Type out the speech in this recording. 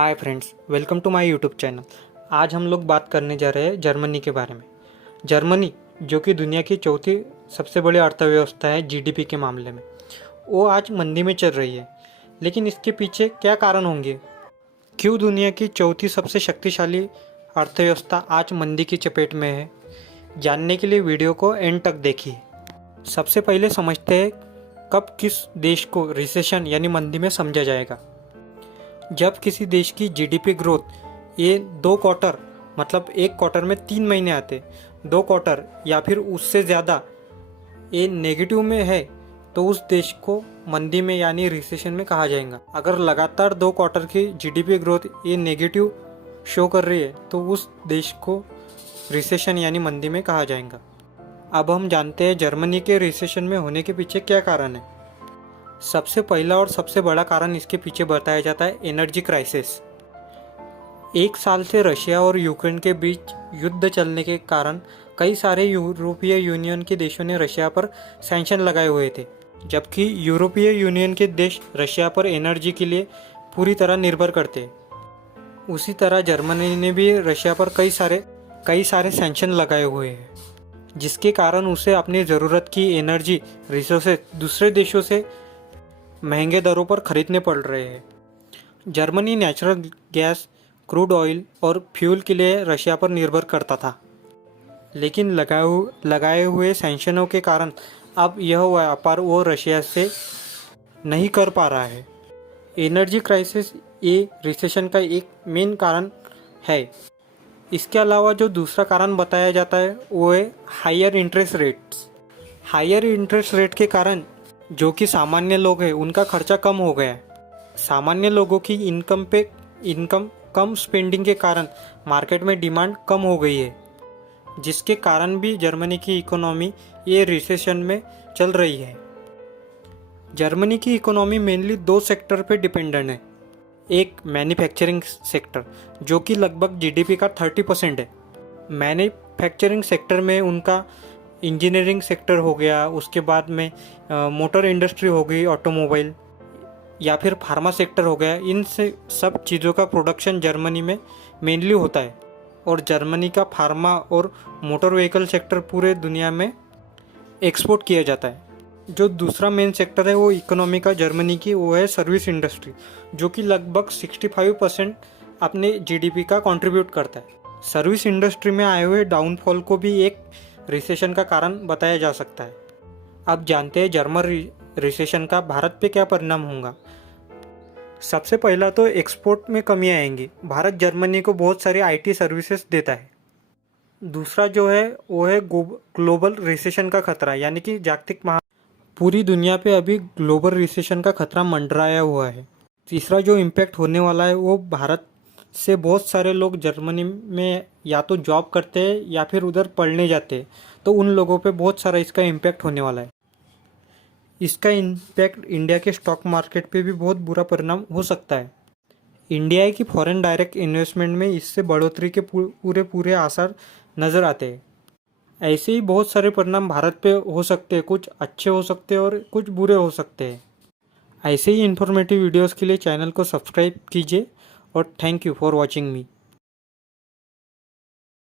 Hi friends, welcome to my YouTube channel. आज हम लोग बात करने जा रहे हैं जर्मनी के बारे में। जर्मनी जो कि दुनिया की चौथी सबसे बड़ी अर्थव्यवस्था है जीडीपी के मामले में, वो आज मंदी में चल रही है। लेकिन इसके पीछे क्या कारण होंगे? क्यों दुनिया की चौथी सबसे शक्तिशाली अर्थव्यवस्था आज मंदी की चपेट में है? जानने के लिए वीडियो को एंड तक देखिए। सबसे पहले समझते हैं कब किस देश को रिसेशन यानी मंदी में समझा जाएगा। जब किसी देश की जीडीपी ग्रोथ ये 2 क्वार्टर मतलब एक क्वार्टर में 3 महीने आते, 2 क्वार्टर या फिर उससे ज़्यादा ये नेगेटिव में है तो उस देश को मंदी में यानी रिसेशन में कहा जाएगा। अगर लगातार 2 क्वार्टर की जीडीपी ग्रोथ ये नेगेटिव शो कर रही है तो उस देश को रिसेशन यानी मंदी में कहा जाएगा। अब हम जानते हैं जर्मनी के रिसेशन में होने के पीछे क्या कारण है। सबसे पहला और सबसे बड़ा कारण इसके पीछे बताया जाता है एनर्जी क्राइसिस। 1 साल से रशिया और यूक्रेन के बीच युद्ध चलने के कारण कई सारे यूरोपीय यूनियन के देशों ने रशिया पर सैंक्शन लगाए हुए थे, जबकि यूरोपीय यूनियन के देश रशिया पर एनर्जी के लिए पूरी तरह निर्भर करते हैं। उसी तरह जर्मनी ने भी रशिया पर कई सारे सैंक्शन लगाए हुए हैं, जिसके कारण उसे अपनी ज़रूरत की एनर्जी रिसोर्सेज दूसरे देशों से महंगे दरों पर खरीदने पड़ रहे हैं। Germany natural gas, crude oil और फ्यूल के लिए रशिया पर निर्भर करता था, लेकिन लगाए हुए सैंक्शनों के कारण अब यह व्यापार वो रशिया से नहीं कर पा रहा है। एनर्जी क्राइसिस ये रिसेशन का एक मेन कारण है। इसके अलावा जो दूसरा कारण बताया जाता है वो है higher interest rates. Higher interest rate के कारण जो कि सामान्य लोग हैं उनका खर्चा कम हो गया है। सामान्य लोगों की इनकम कम स्पेंडिंग के कारण मार्केट में डिमांड कम हो गई है, जिसके कारण भी जर्मनी की इकोनॉमी ये रिसेशन में चल रही है। जर्मनी की इकोनॉमी मेनली 2 सेक्टर पे डिपेंडेंट है। एक मैन्युफैक्चरिंग सेक्टर जो कि लगभग जीडीपी का 30% है। मैन्युफैक्चरिंग सेक्टर में उनका इंजीनियरिंग सेक्टर हो गया, उसके बाद में मोटर इंडस्ट्री हो गई, ऑटोमोबाइल या फिर फार्मा सेक्टर हो गया। इन से सब चीज़ों का प्रोडक्शन जर्मनी में मेनली होता है और जर्मनी का फार्मा और मोटर व्हीकल सेक्टर पूरे दुनिया में एक्सपोर्ट किया जाता है। जो दूसरा मेन सेक्टर है वो इकोनॉमी का जर्मनी की वो है सर्विस इंडस्ट्री, जो कि लगभग 65% अपने जीडीपी का कंट्रीब्यूट करता है। सर्विस इंडस्ट्री में आए हुए डाउनफॉल को भी एक रिसेशन का कारण बताया जा सकता है। अब जानते हैं जर्मन रिसेशन का भारत पे क्या परिणाम होगा। सबसे पहला तो एक्सपोर्ट में कमी आएंगी। भारत जर्मनी को बहुत सारी आईटी सर्विसेज देता है। दूसरा जो है वो है ग्लोबल रिसेशन का खतरा, यानी कि पूरी दुनिया पे अभी ग्लोबल रिसेशन का खतरा मंडराया हुआ है। तीसरा जो इम्पैक्ट होने वाला है वो भारत से बहुत सारे लोग जर्मनी में या तो जॉब करते हैं या फिर उधर पढ़ने जाते हैं, तो उन लोगों पे बहुत सारा इसका इम्पैक्ट होने वाला है। इसका इम्पैक्ट इंडिया के स्टॉक मार्केट पे भी बहुत बुरा परिणाम हो सकता है। इंडिया की फॉरेन डायरेक्ट इन्वेस्टमेंट में इससे बढ़ोतरी के पूरे आसार नज़र आते हैं। ऐसे ही बहुत सारे परिणाम भारत पे हो सकते हैं, कुछ अच्छे हो सकते हैं और कुछ बुरे हो सकते हैं। ऐसे ही इन्फॉर्मेटिव वीडियोज़ के लिए चैनल को सब्सक्राइब कीजिए और thank you for watching me.